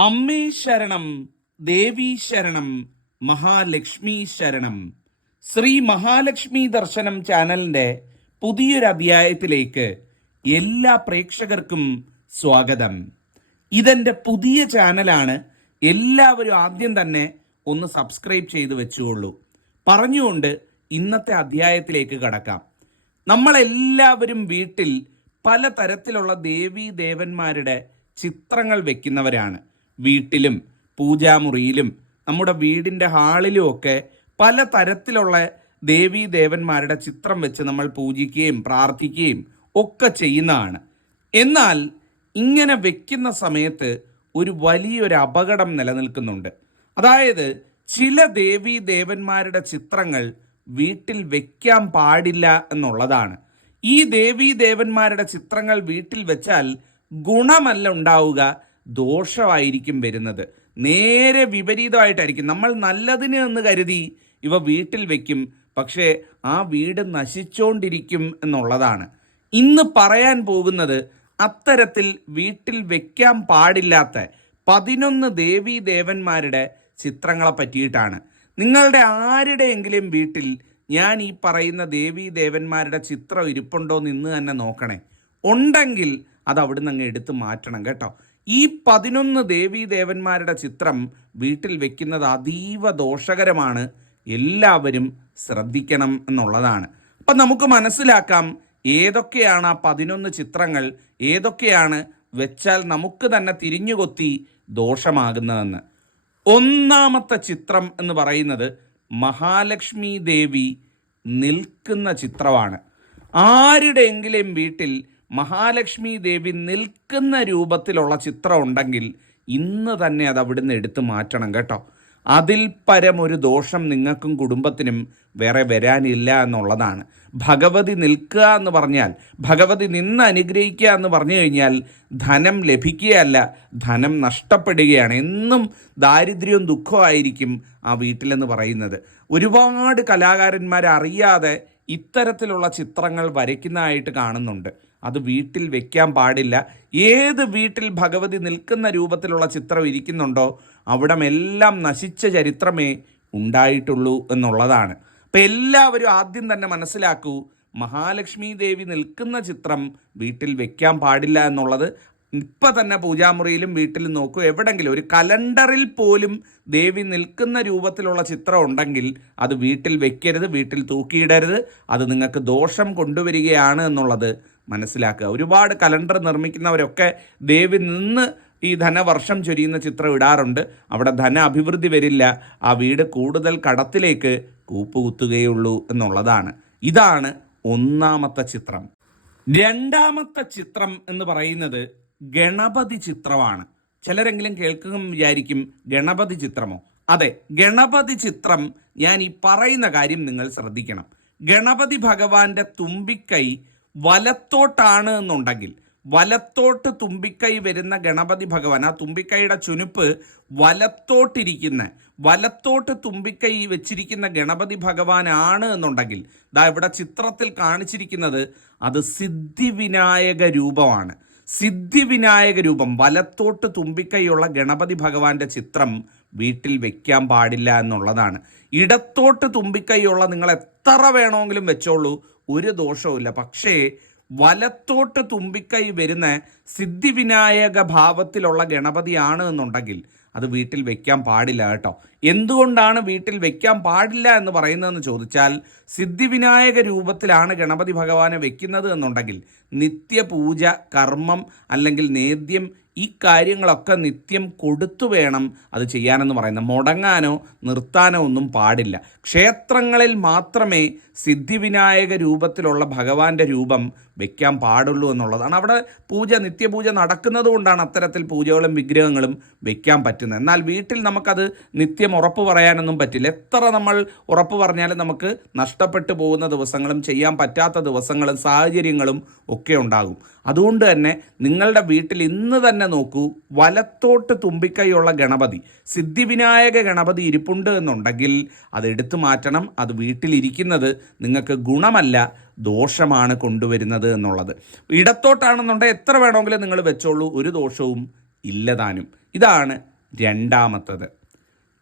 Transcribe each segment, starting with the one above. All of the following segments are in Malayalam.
അമ്മേ ശരണം ദേവീ ശരണം മഹാലക്ഷ്മി ശരണം. ശ്രീ മഹാലക്ഷ്മി ദർശനം ചാനലിന്റെ പുതിയൊരു അധ്യായത്തിലേക്ക് എല്ലാ പ്രേക്ഷകർക്കും സ്വാഗതം. ഇതെന്റെ പുതിയ ചാനലാണ്. എല്ലാവരും ആദ്യം തന്നെ ഒന്ന് സബ്സ്ക്രൈബ് ചെയ്ത് വെച്ചുകൊള്ളൂ. പറഞ്ഞുകൊണ്ട് ഇന്നത്തെ അധ്യായത്തിലേക്ക് കടക്കാം. നമ്മളെല്ലാവരും വീട്ടിൽ പല തരത്തിലുള്ള ദേവീ ദേവന്മാരുടെ ചിത്രങ്ങൾ വെക്കുന്നവരാണ്. വീട്ടിലും പൂജാമുറിയിലും നമ്മുടെ വീടിന്റെ ഹാളിലും ഒക്കെ പല തരത്തിലുള്ള ദേവീ ദേവന്മാരുടെ ചിത്രം വെച്ച് നമ്മൾ പൂജിക്കുകയും പ്രാർത്ഥിക്കുകയും ഒക്കെ ചെയ്യുന്നതാണ്. എന്നാൽ ഇങ്ങനെ വെക്കുന്ന സമയത്ത് ഒരു വലിയൊരു അപകടം നിലനിൽക്കുന്നുണ്ട്. അതായത് ചില ദേവീ ദേവന്മാരുടെ ചിത്രങ്ങൾ വീട്ടിൽ വെക്കാൻ പാടില്ല എന്നുള്ളതാണ്. ഈ ദേവീ ദേവന്മാരുടെ ചിത്രങ്ങൾ വീട്ടിൽ വെച്ചാൽ ഗുണമല്ല ഉണ്ടാവുക ദോഷമായിരിക്കും വരുന്നത്. നേരെ വിപരീതമായിട്ടായിരിക്കും. നമ്മൾ നല്ലതിന് എന്ന് കരുതി ഇവ വീട്ടിൽ വെക്കും. പക്ഷേ ആ വീട് നശിച്ചുകൊണ്ടിരിക്കും എന്നുള്ളതാണ്. ഇന്ന് പറയാൻ പോകുന്നത് അത്തരത്തിൽ വീട്ടിൽ വെക്കാൻ പാടില്ലാത്ത പതിനൊന്ന് ദേവീ ദേവന്മാരുടെ ചിത്രങ്ങളെ പറ്റിയിട്ടാണ്. നിങ്ങളുടെ ആരുടെയെങ്കിലും വീട്ടിൽ ഞാൻ ഈ പറയുന്ന ദേവീ ദേവന്മാരുടെ ചിത്രം ഇരിപ്പുണ്ടോ എന്ന് ഇന്ന് തന്നെ നോക്കണേ. ഉണ്ടെങ്കിൽ അത് അവിടുന്ന് അങ്ങ് എടുത്ത് മാറ്റണം കേട്ടോ. ഈ പതിനൊന്ന് ദേവീ ദേവന്മാരുടെ ചിത്രം വീട്ടിൽ വെക്കുന്നത് അതീവ ദോഷകരമാണ്. എല്ലാവരും ശ്രദ്ധിക്കണം എന്നുള്ളതാണ്. അപ്പം നമുക്ക് മനസ്സിലാക്കാം ഏതൊക്കെയാണ് ആ പതിനൊന്ന് ചിത്രങ്ങൾ ഏതൊക്കെയാണ് വെച്ചാൽ നമുക്ക് തന്നെ തിരിഞ്ഞുകൊത്തി ദോഷമാകുന്നതെന്ന്. ഒന്നാമത്തെ ചിത്രം എന്ന് പറയുന്നത് മഹാലക്ഷ്മി ദേവി നിൽക്കുന്ന ചിത്രമാണ്. ആരുടെയെങ്കിലും വീട്ടിൽ മഹാലക്ഷ്മി ദേവി നിൽക്കുന്ന രൂപത്തിലുള്ള ചിത്രം ഉണ്ടെങ്കിൽ ഇന്ന് തന്നെ അത് അവിടുന്ന് എടുത്തു മാറ്റണം കേട്ടോ. അതിൽ പരം ഒരു ദോഷം നിങ്ങൾക്കും കുടുംബത്തിനും വേറെ വരാനില്ല എന്നുള്ളതാണ്. ഭഗവതി നിൽക്കുക എന്ന് പറഞ്ഞാൽ ഭഗവതി നിന്ന് അനുഗ്രഹിക്കുക എന്ന് പറഞ്ഞു കഴിഞ്ഞാൽ ധനം ലഭിക്കുകയല്ല ധനം നഷ്ടപ്പെടുകയാണ്. എന്നും ദാരിദ്ര്യവും ദുഃഖമായിരിക്കും ആ വീട്ടിലെന്ന് പറയുന്നത്. ഒരുപാട് കലാകാരന്മാർ അറിയാതെ ഇത്തരത്തിലുള്ള ചിത്രങ്ങൾ വരയ്ക്കുന്നതായിട്ട് കാണുന്നുണ്ട്. അത് വീട്ടിൽ വെക്കാൻ പാടില്ല. ഏത് വീട്ടിൽ ഭഗവതി നിൽക്കുന്ന രൂപത്തിലുള്ള ചിത്രം ഇരിക്കുന്നുണ്ടോ അവിടമെല്ലാം നശിച്ച ചരിത്രമേ ഉണ്ടായിട്ടുള്ളൂ എന്നുള്ളതാണ്. അപ്പം എല്ലാവരും ആദ്യം തന്നെ മനസ്സിലാക്കൂ മഹാലക്ഷ്മി ദേവി നിൽക്കുന്ന ചിത്രം വീട്ടിൽ വെക്കാൻ പാടില്ല എന്നുള്ളത്. ഇപ്പം തന്നെ പൂജാമുറിയിലും വീട്ടിലും നോക്കൂ എവിടെങ്കിലും ഒരു കലണ്ടറിൽ പോലും ദേവി നിൽക്കുന്ന രൂപത്തിലുള്ള ചിത്രം ഉണ്ടെങ്കിൽ അത് വീട്ടിൽ വെക്കരുത് വീട്ടിൽ തൂക്കിയിടരുത് അത് നിങ്ങൾക്ക് ദോഷം കൊണ്ടുവരികയാണ് എന്നുള്ളത് മനസ്സിലാക്കുക. ഒരുപാട് കലണ്ടർ നിർമ്മിക്കുന്നവരൊക്കെ ദേവി നിന്ന് ഈ ധനവർഷം ചൊരിയുന്ന ചിത്രം ഇടാറുണ്ട്. അവിടെ ധന അഭിവൃദ്ധി വരില്ല. ആ വീട് കൂടുതൽ കടത്തിലേക്ക് കൂപ്പുകുത്തുകയുള്ളൂ എന്നുള്ളതാണ്. ഇതാണ് ഒന്നാമത്തെ ചിത്രം. രണ്ടാമത്തെ ചിത്രം എന്ന് പറയുന്നത് ഗണപതി ചിത്രമാണ്. ചിലരെങ്കിലും കേൾക്കും വിചാരിക്കും ഗണപതി ചിത്രമോ? അതെ ഗണപതി ചിത്രം ഞാൻ ഈ പറയുന്ന കാര്യം നിങ്ങൾ ശ്രദ്ധിക്കണം. ഗണപതി ഭഗവാന്റെ തുമ്പിക്കൈ വലത്തോട്ടാണ് എന്നുണ്ടെങ്കിൽ വലത്തോട്ട് തുമ്പിക്കൈ വരുന്ന ഗണപതി ഭഗവാൻ ആ തുമ്പിക്കൈയുടെ ചുനുപ്പ് വലത്തോട്ടിരിക്കുന്ന വലത്തോട്ട് തുമ്പിക്കൈ വെച്ചിരിക്കുന്ന ഗണപതി ഭഗവാനാണ് എന്നുണ്ടെങ്കിൽ ദാ ഇവിടെ ചിത്രത്തിൽ കാണിച്ചിരിക്കുന്നത് അത് സിദ്ധിവിനായക രൂപമാണ്. സിദ്ധിവിനായക രൂപം വലത്തോട്ട് തുമ്പിക്കൈയുള്ള ഗണപതി ഭഗവാന്റെ ചിത്രം വീട്ടിൽ വെക്കാൻ പാടില്ല എന്നുള്ളതാണ്. ഇടത്തോട്ട് തുമ്പിക്കൈയുള്ള നിങ്ങൾ എത്ര വേണമെങ്കിലും വെച്ചോളൂ. ഒരു ദോഷവുമില്ല. പക്ഷേ വലത്തോട്ട് തുമ്പിക്കൈ വരുന്ന സിദ്ധിവിനായക ഭാവത്തിലുള്ള ഗണപതിയാണ് എന്നുണ്ടെങ്കിൽ അത് വീട്ടിൽ വെക്കാൻ പാടില്ല കേട്ടോ. എന്തുകൊണ്ടാണ് വീട്ടിൽ വെക്കാൻ പാടില്ല എന്ന് പറയുന്നതെന്ന് ചോദിച്ചാൽ സിദ്ധിവിനായക രൂപത്തിലാണ് ഗണപതി ഭഗവാനെ വെക്കുന്നത് എന്നുണ്ടെങ്കിൽ നിത്യപൂജ കർമ്മം അല്ലെങ്കിൽ നേദ്യം ഈ കാര്യങ്ങളൊക്കെ നിത്യം കൊടുത്തു വേണം അത് ചെയ്യാനെന്ന് പറയുന്നത്. മുടങ്ങാനോ നിർത്താനോ ഒന്നും പാടില്ല. ക്ഷേത്രങ്ങളിൽ മാത്രമേ സിദ്ധിവിനായക രൂപത്തിലുള്ള ഭഗവാന്റെ രൂപം വെക്കാൻ പാടുള്ളൂ എന്നുള്ളതാണ്. അവിടെ പൂജ നിത്യപൂജ നടക്കുന്നത് കൊണ്ടാണ് അത്തരത്തിൽ പൂജകളും വിഗ്രഹങ്ങളും വെക്കാൻ പറ്റുന്നത്. എന്നാൽ വീട്ടിൽ നമുക്കത് നിത്യം ഉറപ്പ് പറയാനൊന്നും പറ്റില്ല. എത്ര നമ്മൾ ഉറപ്പ് പറഞ്ഞാലും നമുക്ക് നഷ്ടപ്പെട്ടു പോകുന്ന ദിവസങ്ങളും ചെയ്യാൻ പറ്റാത്ത ദിവസങ്ങളും സാഹചര്യങ്ങളും ഒക്കെ ഉണ്ടാകും. അതുകൊണ്ട് തന്നെ നിങ്ങളുടെ വീട്ടിൽ ഇന്ന് തന്നെ നോക്കൂ വലത്തോട്ട് തുമ്പിക്കൈയുള്ള ഗണപതി സിദ്ധിവിനായക ഗണപതി ഇരിപ്പുണ്ട് എന്നുണ്ടെങ്കിൽ അത് എടുത്തു മാറ്റണം. അത് വീട്ടിലിരിക്കുന്നത് നിങ്ങൾക്ക് ഗുണമല്ല ദോഷമാണ് കൊണ്ടുവരുന്നത് എന്നുള്ളത്. ഇടത്തോട്ടാണെന്നുണ്ടെങ്കിൽ എത്ര വേണമെങ്കിലും നിങ്ങൾ വെച്ചോളൂ ഒരു ദോഷവും ഇല്ലതാനും. ഇതാണ് രണ്ടാമത്തത്.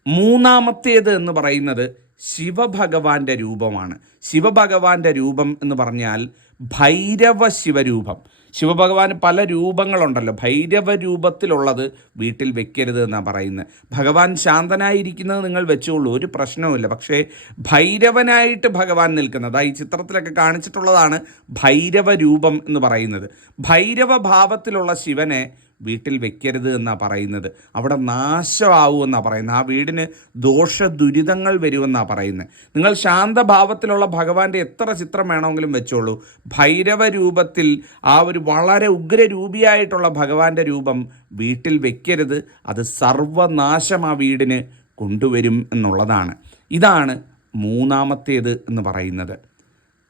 മൂന്നാമത്തേത് എന്ന് പറയുന്നത് ശിവഭഗവാന്റെ രൂപമാണ്. ശിവഭഗവാന്റെ രൂപം എന്ന് പറഞ്ഞാൽ ഭൈരവ ശിവരൂപം ശിവഭഗവാന് പല രൂപങ്ങളുണ്ടല്ലോ. ഭൈരവ രൂപത്തിലുള്ളത് വീട്ടിൽ വെക്കരുത് എന്നാണ് പറയുന്നത്. ഭഗവാൻ ശാന്തനായിരിക്കുന്നത് നിങ്ങൾ വെച്ചോളൂ ഒരു പ്രശ്നവുമില്ല. പക്ഷേ ഭൈരവനായിട്ട് ഭഗവാൻ നിൽക്കുന്നത് ഈ ചിത്രത്തിലൊക്കെ കാണിച്ചിട്ടുള്ളതാണ് ഭൈരവ രൂപം എന്ന് പറയുന്നത്. ഭൈരവ ഭാവത്തിലുള്ള ശിവനെ വീട്ടിൽ വെക്കരുത് എന്നാണ് പറയുന്നത്. അവിടെ നാശമാവുമെന്നാണ് പറയുന്നത്. ആ വീടിന് ദോഷ ദുരിതങ്ങൾ വരുമെന്നാണ് പറയുന്നത്. നിങ്ങൾ ശാന്തഭാവത്തിലുള്ള ഭഗവാന്റെ എത്ര ചിത്രം വേണമെങ്കിലും വെച്ചോളൂ. ഭൈരവ രൂപത്തിൽ ആ ഒരു വളരെ ഉഗ്രരൂപിയായിട്ടുള്ള ഭഗവാന്റെ രൂപം വീട്ടിൽ വെക്കരുത്. അത് സർവനാശം ആ വീടിന് കൊണ്ടുവരും എന്നുള്ളതാണ്. ഇതാണ് മൂന്നാമത്തേത് എന്ന് പറയുന്നത്.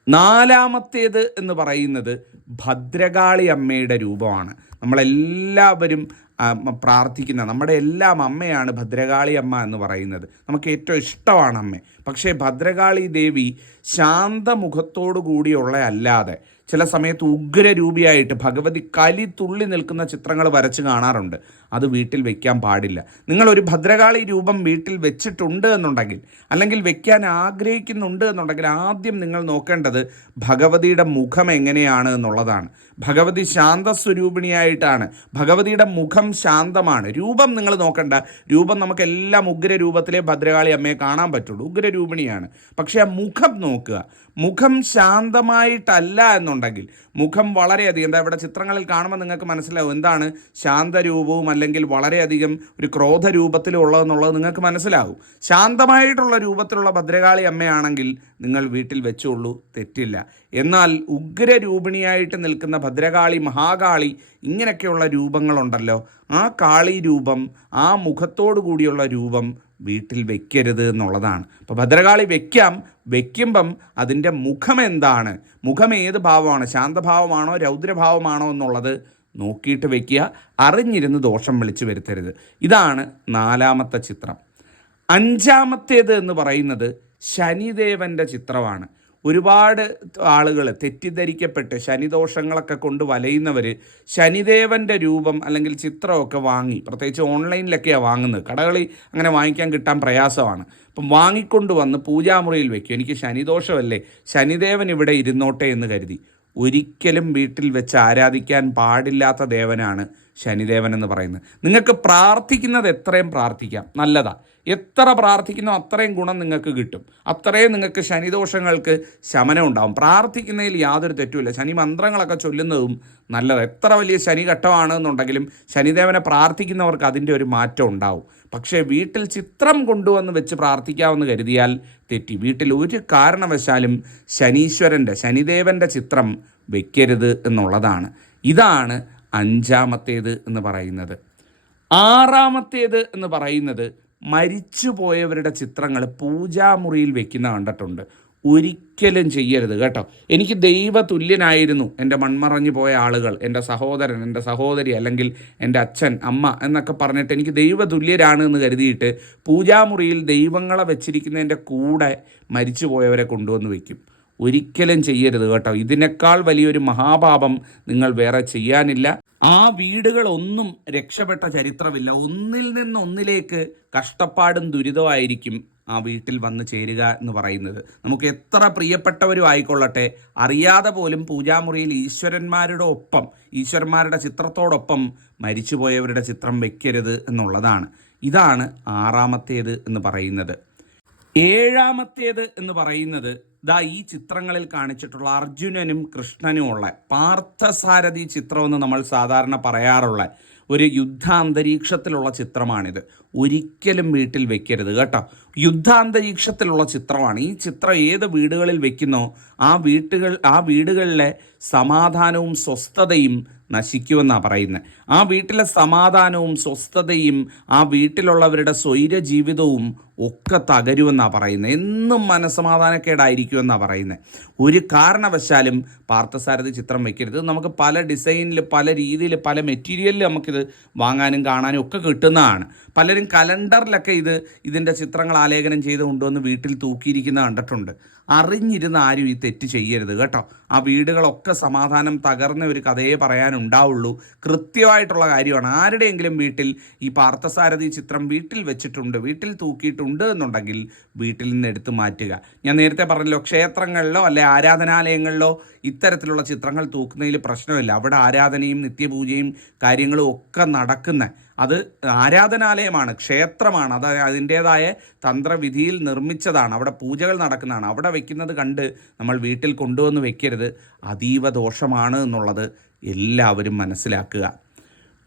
നാലാമത്തേത് എന്ന് പറയുന്നത് ഭദ്രകാളി അമ്മയുടെ രൂപമാണ്. നമ്മളെല്ലാവരും പ്രാർത്ഥിക്കുന്ന നമ്മുടെ എല്ലാം അമ്മയാണ് ഭദ്രകാളി അമ്മ എന്ന് പറയുന്നത്. നമുക്ക് ഏറ്റവും ഇഷ്ടമാണ് അമ്മ. പക്ഷേ ഭദ്രകാളി ദേവി ശാന്തമുഖത്തോടു കൂടിയുള്ള അല്ലാതെ ചില സമയത്ത് ഉഗ്രരൂപിയായിട്ട് ഭഗവതി കലി തുള്ളി നിൽക്കുന്ന ചിത്രങ്ങൾ വരച്ച് കാണാറുണ്ട്. അത് വീട്ടിൽ വെക്കാൻ പാടില്ല. നിങ്ങളൊരു ഭദ്രകാളി രൂപം വീട്ടിൽ വെച്ചിട്ടുണ്ട് എന്നുണ്ടെങ്കിൽ അല്ലെങ്കിൽ വെക്കാൻ ആഗ്രഹിക്കുന്നുണ്ട് എന്നുണ്ടെങ്കിൽ ആദ്യം നിങ്ങൾ നോക്കേണ്ടത് ഭഗവതിയുടെ മുഖം എങ്ങനെയാണ് എന്നുള്ളതാണ്. ഭഗവതി ശാന്തസ്വരൂപിണിയായിട്ടാണ്. ഭഗവതിയുടെ മുഖം ശാന്തമാണ്. രൂപം നിങ്ങൾ നോക്കണ്ട. രൂപം നമുക്ക് എല്ലാം ഉഗ്ര രൂപത്തിലെ ഭദ്രകാളി അമ്മയെ കാണാൻ പറ്റുള്ളൂ. ഉഗ്രരൂപിണിയാണ്. പക്ഷേ ആ മുഖം നോക്കുക. മുഖം ശാന്തമായിട്ടല്ല എന്നുണ്ടെങ്കിൽ മുഖം വളരെയധികം എന്താ ഇവിടെ ചിത്രങ്ങളിൽ കാണുമ്പോൾ നിങ്ങൾക്ക് മനസ്സിലാവും എന്താണ് ശാന്തരൂപവും അല്ലെങ്കിൽ വളരെയധികം ഒരു ക്രോധ രൂപത്തിലുള്ളതെന്നുള്ളത് നിങ്ങൾക്ക് മനസ്സിലാവും. ശാന്തമായിട്ടുള്ള രൂപത്തിലുള്ള ഭദ്രകാളി അമ്മയാണെങ്കിൽ നിങ്ങൾ വീട്ടിൽ വെച്ചുള്ളൂ തെറ്റില്ല. എന്നാൽ ഉഗ്രരൂപിണിയായിട്ട് നിൽക്കുന്ന ഭദ്രകാളി മഹാകാളി ഇങ്ങനെയൊക്കെയുള്ള രൂപങ്ങളുണ്ടല്ലോ. ആ കാളി രൂപം ആ മുഖത്തോടു കൂടിയുള്ള രൂപം വീട്ടിൽ വെക്കരുത് എന്നുള്ളതാണ്. അപ്പോൾ ഭദ്രകാളി വെക്കാം. വെക്കുമ്പം അതിന്റെ മുഖം എന്താണ്? മുഖം ഏത് ഭാവമാണ്? ശാന്തഭാവമാണോ രൗദ്രഭാവമാണോ എന്നുള്ളത് നോക്കിയിട്ട് വെക്കുക. അറിഞ്ഞിരുന്ന് ദോഷം വിളിച്ചു വരുത്തരുത്. ഇതാണ് നാലാമത്തെ ചിത്രം. അഞ്ചാമത്തേത് എന്ന് പറയുന്നത് ശനിദേവന്റെ ചിത്രമാണ്. ഒരുപാട് ആളുകൾ തെറ്റിദ്ധരിക്കപ്പെട്ട് ശനിദോഷങ്ങളൊക്കെ കൊണ്ട് വലയുന്നവർ ശനിദേവന്റെ രൂപം അല്ലെങ്കിൽ ചിത്രമൊക്കെ വാങ്ങി പ്രത്യേകിച്ച് ഓൺലൈനിലൊക്കെയാണ് വാങ്ങുന്നത്. കടകളിൽ അങ്ങനെ വാങ്ങിക്കാൻ കിട്ടാൻ പ്രയാസമാണ്. അപ്പം വാങ്ങിക്കൊണ്ട് വന്ന് പൂജാമുറിയിൽ വെക്കും. എനിക്ക് ശനിദോഷമല്ലേ? ശനിദേവൻ ഇവിടെ ഇരുന്നോട്ടെ എന്ന് കരുതി. ഒരിക്കലും വീട്ടിൽ വെച്ച് ആരാധിക്കാൻ പാടില്ലാത്ത ദേവനാണ് ശനിദേവൻ എന്ന് പറയുന്നത്. നിങ്ങൾക്ക് പ്രാർത്ഥിക്കുന്നത് എത്രയും പ്രാർത്ഥിക്കാം. നല്ലതാ. എത്ര പ്രാർത്ഥിക്കുന്നോ അത്രയും ഗുണം നിങ്ങൾക്ക് കിട്ടും. അത്രയും നിങ്ങൾക്ക് ശനിദോഷങ്ങൾക്ക് ശമനം ഉണ്ടാവും. പ്രാർത്ഥിക്കുന്നതിൽ യാതൊരു തെറ്റുമില്ല. ശനി മന്ത്രങ്ങളൊക്കെ ചൊല്ലുന്നതും നല്ലതാണ് എത്ര വലിയ ശനി ഘട്ടമാണെന്നുണ്ടെങ്കിലും ശനിദേവനെ പ്രാർത്ഥിക്കുന്നവർക്ക് അതിന്റെ ഒരു മാറ്റം ഉണ്ടാവും. പക്ഷേ വീട്ടിൽ ചിത്രം കൊണ്ടുവന്ന് വെച്ച് പ്രാർത്ഥിക്കാമെന്ന് കരുതിയാൽ തെറ്റി. വീട്ടിൽ ഒരു കാരണവശാലും ശനീശ്വരന്റെ ശനിദേവന്റെ ചിത്രം വെക്കരുത് എന്നുള്ളതാണ്. ഇതാണ് അഞ്ചാമത്തേത് എന്ന് പറയുന്നത്. ആറാമത്തേത് എന്ന് പറയുന്നത് മരിച്ചുപോയവരുടെ ചിത്രങ്ങൾ പൂജാമുറിയിൽ വെക്കുന്ന കണ്ടിട്ടുണ്ട്. ഒരിക്കലും ചെയ്യരുത് കേട്ടോ. എനിക്ക് ദൈവ തുല്യനായിരുന്നു എന്റെ മൺമറഞ്ഞു പോയ ആളുകൾ എന്റെ സഹോദരൻ എന്റെ സഹോദരി അല്ലെങ്കിൽ എന്റെ അച്ഛൻ അമ്മ എന്നൊക്കെ പറഞ്ഞിട്ട് എനിക്ക് ദൈവ തുല്യരാണ് എന്ന് കരുതിയിട്ട് പൂജാമുറിയിൽ ദൈവങ്ങളെ വെച്ചിരിക്കുന്നതിന്റെ കൂടെ മരിച്ചുപോയവരെ കൊണ്ടുവന്ന് വയ്ക്കും ഒരിക്കലും ചെയ്യരുത് കേട്ടോ. ഇതിനേക്കാൾ വലിയൊരു മഹാപാപം നിങ്ങൾ വേറെ ചെയ്യാനില്ല. ആ വീടുകളൊന്നും രക്ഷപ്പെട്ട ചരിത്രമില്ല. ഒന്നിൽ നിന്ന് ഒന്നിലേക്ക് കഷ്ടപ്പാടും ദുരിതമായിരിക്കും ആ വീട്ടിൽ വന്ന് ചേരുക എന്ന് പറയുന്നത്. നമുക്ക് എത്ര പ്രിയപ്പെട്ടവരും ആയിക്കൊള്ളട്ടെ. അറിയാതെ പോലും പൂജാമുറിയിൽ ഈശ്വരന്മാരുടെ ഒപ്പം ഈശ്വരന്മാരുടെ ചിത്രത്തോടൊപ്പം മരിച്ചുപോയവരുടെ ചിത്രം വെക്കരുത് എന്നുള്ളതാണ്. ഇതാണ് ആറാമത്തേത് എന്ന് പറയുന്നത്. ഏഴാമത്തേത് എന്ന് പറയുന്നത് ദാ ഈ ചിത്രങ്ങളിൽ കാണിച്ചിട്ടുള്ള അർജുനനും കൃഷ്ണനും ഉള്ള പാർത്ഥസാരഥി ചിത്രമെന്ന് നമ്മൾ സാധാരണ പറയാറുള്ള ഒരു യുദ്ധാന്തരീക്ഷത്തിലുള്ള ചിത്രമാണിത്. ഒരിക്കലും വീട്ടിൽ വെക്കരുത് കേട്ടോ. യുദ്ധാന്തരീക്ഷത്തിലുള്ള ചിത്രമാണ്. ഈ ചിത്രം ഏത് വീടുകളിൽ വെക്കുന്നോ ആ വീട്ടുകൾ ആ വീടുകളിലെ സമാധാനവും സ്വസ്ഥതയും നശിക്കുമെന്നാണ് പറയുന്നത് ആ വീട്ടിലെ സമാധാനവും സ്വസ്ഥതയും ആ വീട്ടിലുള്ളവരുടെ സ്വൈര ജീവിതവും ഒക്കെ തകരുമെന്നാണ് പറയുന്നത്. എന്നും മനസ്സമാധാനക്കേടായിരിക്കുമെന്നാണ് പറയുന്നത്. ഒരു കാരണവശാലും പാർത്ഥസാരഥി ചിത്രം വെക്കരുത്. നമുക്ക് പല ഡിസൈനിൽ പല രീതിയിൽ പല മെറ്റീരിയലിൽ നമുക്കിത് വാങ്ങാനും കാണാനും ഒക്കെ കിട്ടുന്നതാണ്. പലരും കലണ്ടറിലൊക്കെ ഇത് ഇതിന്റെ ചിത്രങ്ങൾ ആലേഖനം ചെയ്ത് കൊണ്ടുവന്ന് വീട്ടിൽ തൂക്കിയിരിക്കുന്ന കണ്ടിട്ടുണ്ട്. അറിഞ്ഞിരുന്ന ആരും ഈ തെറ്റ് ചെയ്യരുത് കേട്ടോ. ആ വീടുകളൊക്കെ സമാധാനം തകർന്ന ഒരു കഥയെ പറയാനുണ്ടാവുള്ളൂ. കൃത്യമായിട്ടുള്ള കാര്യമാണ്. ആരുടെയെങ്കിലും വീട്ടിൽ ഈ പാർത്ഥസാരഥി ചിത്രം വീട്ടിൽ വെച്ചിട്ടുണ്ട് വീട്ടിൽ തൂക്കിയിട്ടുണ്ട് എന്നുണ്ടെങ്കിൽ വീട്ടിൽ നിന്ന് എടുത്തു മാറ്റുക. ഞാൻ നേരത്തെ പറഞ്ഞല്ലോ ക്ഷേത്രങ്ങളിലോ അല്ലെ ആരാധനാലയങ്ങളിലോ ഇത്തരത്തിലുള്ള ചിത്രങ്ങൾ തൂക്കുന്നതിൽ പ്രശ്നമില്ല. അവിടെ ആരാധനയും നിത്യപൂജയും കാര്യങ്ങളും ഒക്കെ നടക്കുന്ന അത് ആരാധനാലയമാണ് ക്ഷേത്രമാണ്. അത് അതിന്റേതായ തന്ത്രവിധിയിൽ നിർമ്മിച്ചതാണ്. അവിടെ പൂജകൾ നടക്കുന്നതാണ്. അവിടെ വയ്ക്കുന്നത് കണ്ട് നമ്മൾ വീട്ടിൽ കൊണ്ടുവന്ന് വെക്കരുത്. അതീവ ദോഷമാണ് എന്നുള്ളത് എല്ലാവരും മനസ്സിലാക്കുക.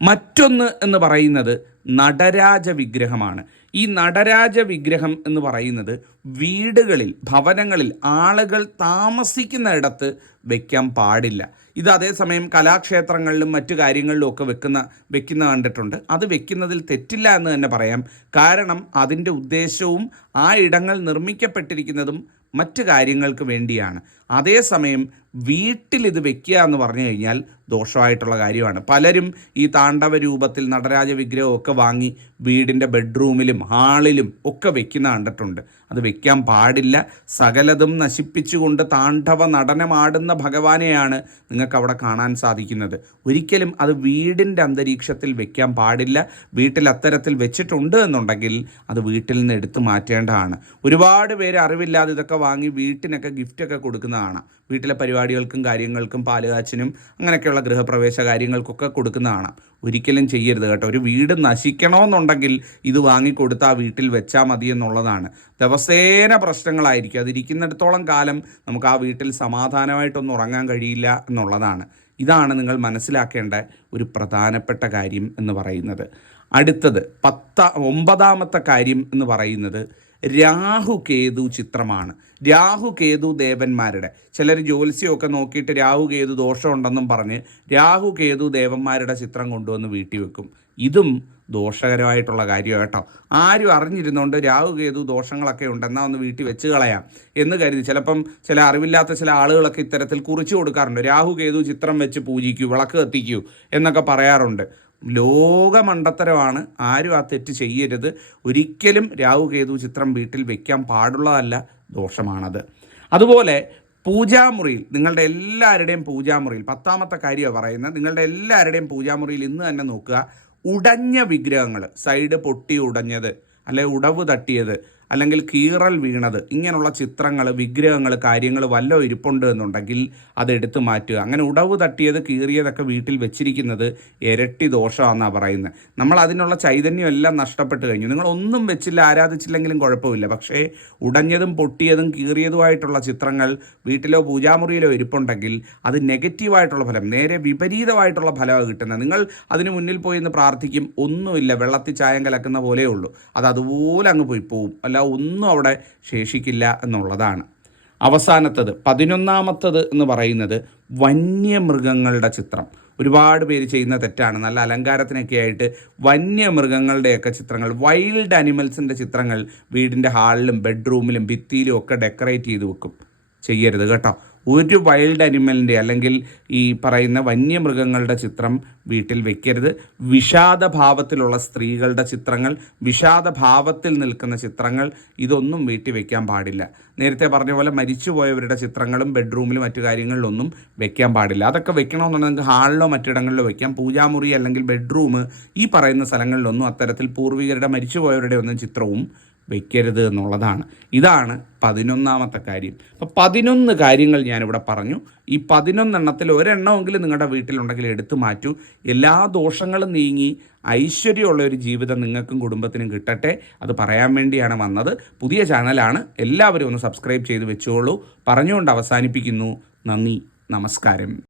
മറ്റൊന്ന് എന്ന് പറയുന്നത് നടരാജ വിഗ്രഹമാണ് ഈ നടരാജ വിഗ്രഹം എന്ന് പറയുന്നത് വീടുകളിൽ ഭവനങ്ങളിൽ ആളുകൾ താമസിക്കുന്ന ഇടത്ത് വെക്കാൻ പാടില്ല. ഇത് അതേസമയം കലാക്ഷേത്രങ്ങളിലും മറ്റു കാര്യങ്ങളിലും ഒക്കെ വെക്കുന്ന വെക്കുന്ന കണ്ടിട്ടുണ്ട്. അത് വെക്കുന്നതിൽ തെറ്റില്ല എന്ന് തന്നെ പറയാം. കാരണം അതിന്റെ ഉദ്ദേശവും ആ ഇടങ്ങൾ നിർമ്മിക്കപ്പെട്ടിരിക്കുന്നതും മറ്റു കാര്യങ്ങൾക്ക് വേണ്ടിയാണ്. അതേസമയം വീട്ടിൽ ഇത് വെക്കുക എന്ന് പറഞ്ഞു കഴിഞ്ഞാൽ ദോഷമായിട്ടുള്ള കാര്യമാണ്. പലരും ഈ താണ്ഡവ രൂപത്തിൽ നടരാജ വിഗ്രഹമൊക്കെ വാങ്ങി വീടിന്റെ ബെഡ്റൂമിലും ഹാളിലും ഒക്കെ വെക്കുന്ന കണ്ടിട്ടുണ്ട്. അത് വെക്കാൻ പാടില്ല. സകലതും നശിപ്പിച്ചുകൊണ്ട് താണ്ഡവ നടനമാടുന്ന ഭഗവാനെയാണ് നിങ്ങൾക്ക് അവിടെ കാണാൻ സാധിക്കുന്നത്. ഒരിക്കലും അത് വീടിന്റെ അന്തരീക്ഷത്തിൽ വെക്കാൻ പാടില്ല. വീട്ടിൽ അത്തരത്തിൽ വെച്ചിട്ടുണ്ട് എന്നുണ്ടെങ്കിൽ അത് വീട്ടിൽ നിന്ന് എടുത്തു മാറ്റേണ്ടതാണ്. ഒരുപാട് പേര് അറിവില്ലാതെ ഇതൊക്കെ വാങ്ങി വീട്ടിനൊക്കെ ഗിഫ്റ്റൊക്കെ കൊടുക്കുന്നതാണ്. വീട്ടിലെ പരിപാടികൾക്കും കാര്യങ്ങൾക്കും പാലുകാച്ചിനും അങ്ങനെയൊക്കെയുള്ള ഗൃഹപ്രവേശ കാര്യങ്ങൾക്കൊക്കെ കൊടുക്കുന്നതാണ്. ഒരിക്കലും ചെയ്യരുത് കേട്ടോ. ഒരു വീട് നശിക്കണമെന്നുണ്ടെങ്കിൽ ഇത് വാങ്ങിക്കൊടുത്ത് ആ വീട്ടിൽ വെച്ചാൽ മതി എന്നുള്ളതാണ്. ദിവസേന പ്രശ്നങ്ങളായിരിക്കും. അതിരിക്കുന്നിടത്തോളം കാലം നമുക്ക് ആ വീട്ടിൽ സമാധാനമായിട്ടൊന്നും ഉറങ്ങാൻ കഴിയില്ല എന്നുള്ളതാണ്. ഇതാണ് നിങ്ങൾ മനസ്സിലാക്കേണ്ട ഒരു പ്രധാനപ്പെട്ട കാര്യം എന്ന് പറയുന്നത്. അടുത്തത് പത്ത ഒമ്പതാമത്തെ കാര്യം എന്ന് പറയുന്നത് രാഹു കേതു ചിത്രമാണ്. രാഹു കേതു ദേവന്മാരുടെ. ചിലർ ജ്യോത്സ്യമൊക്കെ നോക്കിയിട്ട് രാഹു കേതു ദോഷമുണ്ടെന്നും പറഞ്ഞ് രാഹു കേതു ദേവന്മാരുടെ ചിത്രം കൊണ്ടുവന്ന് വീട്ടിൽ വെക്കും. ഇതും ദോഷകരമായിട്ടുള്ള കാര്യം കേട്ടോ. ആരും അറിഞ്ഞിരുന്നുകൊണ്ട് രാഹു കേതു ദോഷങ്ങളൊക്കെ ഉണ്ട് എന്നാൽ ഒന്ന് വീട്ടിൽ വെച്ച് കളയാം എന്ന് കരുതി. ചിലപ്പം ചില അറിവില്ലാത്ത ചില ആളുകളൊക്കെ ഇത്തരത്തിൽ കുറിച്ചു കൊടുക്കാറുണ്ട്. രാഹു കേതു ചിത്രം വെച്ച് പൂജിക്കൂ വിളക്ക് കത്തിക്കൂ എന്നൊക്കെ പറയാറുണ്ട്. ലോകമണ്ടത്തരമാണ്. ആരും ആ തെറ്റ് ചെയ്യരുത്. ഒരിക്കലും രാഹു കേതു ചിത്രം വീട്ടിൽ വെക്കാൻ പാടുള്ളതല്ല ദോഷമാണത്. അതുപോലെ പൂജാമുറിയിൽ നിങ്ങളുടെ എല്ലാവരുടെയും പൂജാമുറിയിൽ പത്താമത്തെ കാര്യമാണ് പറയുന്നത് നിങ്ങളുടെ എല്ലാവരുടെയും പൂജാമുറിയിൽ ഇന്ന് തന്നെ നോക്കുക. ഉടഞ്ഞ വിഗ്രഹങ്ങൾ സൈഡ് പൊട്ടി ഉടഞ്ഞത് അല്ലെ ഉടവ് തട്ടിയത് അല്ലെങ്കിൽ കീറൽ വീണത് ഇങ്ങനെയുള്ള ചിത്രങ്ങൾ വിഗ്രഹങ്ങൾ കാര്യങ്ങൾ വല്ലോ ഇരിപ്പുണ്ട് എന്നുണ്ടെങ്കിൽ അത് എടുത്തു മാറ്റുക. അങ്ങനെ ഉടവ് തട്ടിയത് കീറിയതൊക്കെ വീട്ടിൽ വെച്ചിരിക്കുന്നത് ഇരട്ടി ദോഷമാണെന്നാണ് പറയുന്നത് നമ്മൾ അതിനുള്ള ചൈതന്യം എല്ലാം നഷ്ടപ്പെട്ട് കഴിഞ്ഞു. നിങ്ങൾ ഒന്നും വെച്ചില്ല ആരാധിച്ചില്ലെങ്കിലും കുഴപ്പമില്ല. പക്ഷേ ഉടഞ്ഞതും പൊട്ടിയതും കീറിയതുമായിട്ടുള്ള ചിത്രങ്ങൾ വീട്ടിലോ പൂജാമുറിയിലോ ഇരിപ്പുണ്ടെങ്കിൽ അത് നെഗറ്റീവായിട്ടുള്ള ഫലം നേരെ വിപരീതമായിട്ടുള്ള ഫലമാണ് കിട്ടുന്നത് നിങ്ങൾ അതിന് മുന്നിൽ പോയി എന്ന് പ്രാർത്ഥിക്കും ഒന്നുമില്ല വെള്ളത്തിൽ ചായം കലക്കുന്ന പോലെയേ ഉള്ളൂ. അത് അതുപോലെ അങ്ങ് പോയി പോവും. അല്ല ഒന്നും അവിടെ ശേഷിക്കില്ല എന്നുള്ളതാണ്. അവസാനത്തത് പതിനൊന്നാമത്തത് എന്ന് പറയുന്നത് വന്യമൃഗങ്ങളുടെ ചിത്രം. ഒരുപാട് പേര് ചെയ്യുന്ന തെറ്റാണ്. നല്ല അലങ്കാരത്തിനൊക്കെ ആയിട്ട് വന്യമൃഗങ്ങളുടെയൊക്കെ ചിത്രങ്ങൾ വൈൽഡ് അനിമൽസിന്റെ ചിത്രങ്ങൾ വീടിന്റെ ഹാളിലും ബെഡ്റൂമിലും ഭിത്തിയിലും ഒക്കെ ഡെക്കറേറ്റ് ചെയ്ത് വെക്കും. ചെയ്യരുത് കേട്ടോ. ഒരു വൈൽഡ് അനിമലിന്റെ അല്ലെങ്കിൽ ഈ പറയുന്ന വന്യമൃഗങ്ങളുടെ ചിത്രം വീട്ടിൽ വെക്കരുത്. വിഷാദഭാവത്തിലുള്ള സ്ത്രീകളുടെ ചിത്രങ്ങൾ വിഷാദഭാവത്തിൽ നിൽക്കുന്ന ചിത്രങ്ങൾ ഇതൊന്നും വീട്ടിൽ വെക്കാൻ പാടില്ല. നേരത്തെ പറഞ്ഞ പോലെ മരിച്ചുപോയവരുടെ ചിത്രങ്ങളും ബെഡ്റൂമിലും മറ്റു കാര്യങ്ങളിലൊന്നും വെക്കാൻ പാടില്ല. അതൊക്കെ വെക്കണമെന്നുണ്ടെങ്കിൽ ഹാളിലോ മറ്റിടങ്ങളിലോ വെക്കാം. പൂജാമുറി അല്ലെങ്കിൽ ബെഡ്റൂം ഈ പറയുന്ന സ്ഥലങ്ങളിലൊന്നും അത്തരത്തിൽ പൂർവികരുടെ മരിച്ചുപോയവരുടെ ഒന്നും ചിത്രവും വെക്കരുത് എന്നുള്ളതാണ്. ഇതാണ് പതിനൊന്നാമത്തെ കാര്യം. അപ്പോൾ പതിനൊന്ന് കാര്യങ്ങൾ ഞാനിവിടെ പറഞ്ഞു. ഈ പതിനൊന്നെണ്ണത്തിൽ ഒരെണ്ണമെങ്കിലും നിങ്ങളുടെ വീട്ടിലുണ്ടെങ്കിൽ എടുത്തു മാറ്റൂ. എല്ലാ ദോഷങ്ങളും നീങ്ങി ഐശ്വര്യമുള്ള ഒരു ജീവിതം നിങ്ങൾക്കും കുടുംബത്തിനും കിട്ടട്ടെ. അത് പറയാൻ വേണ്ടിയാണ് വന്നത്. പുതിയ ചാനലാണ്. എല്ലാവരും ഒന്ന് സബ്സ്ക്രൈബ് ചെയ്ത് വെച്ചോളൂ. പറഞ്ഞുകൊണ്ട് അവസാനിപ്പിക്കുന്നു. നന്ദി. നമസ്കാരം.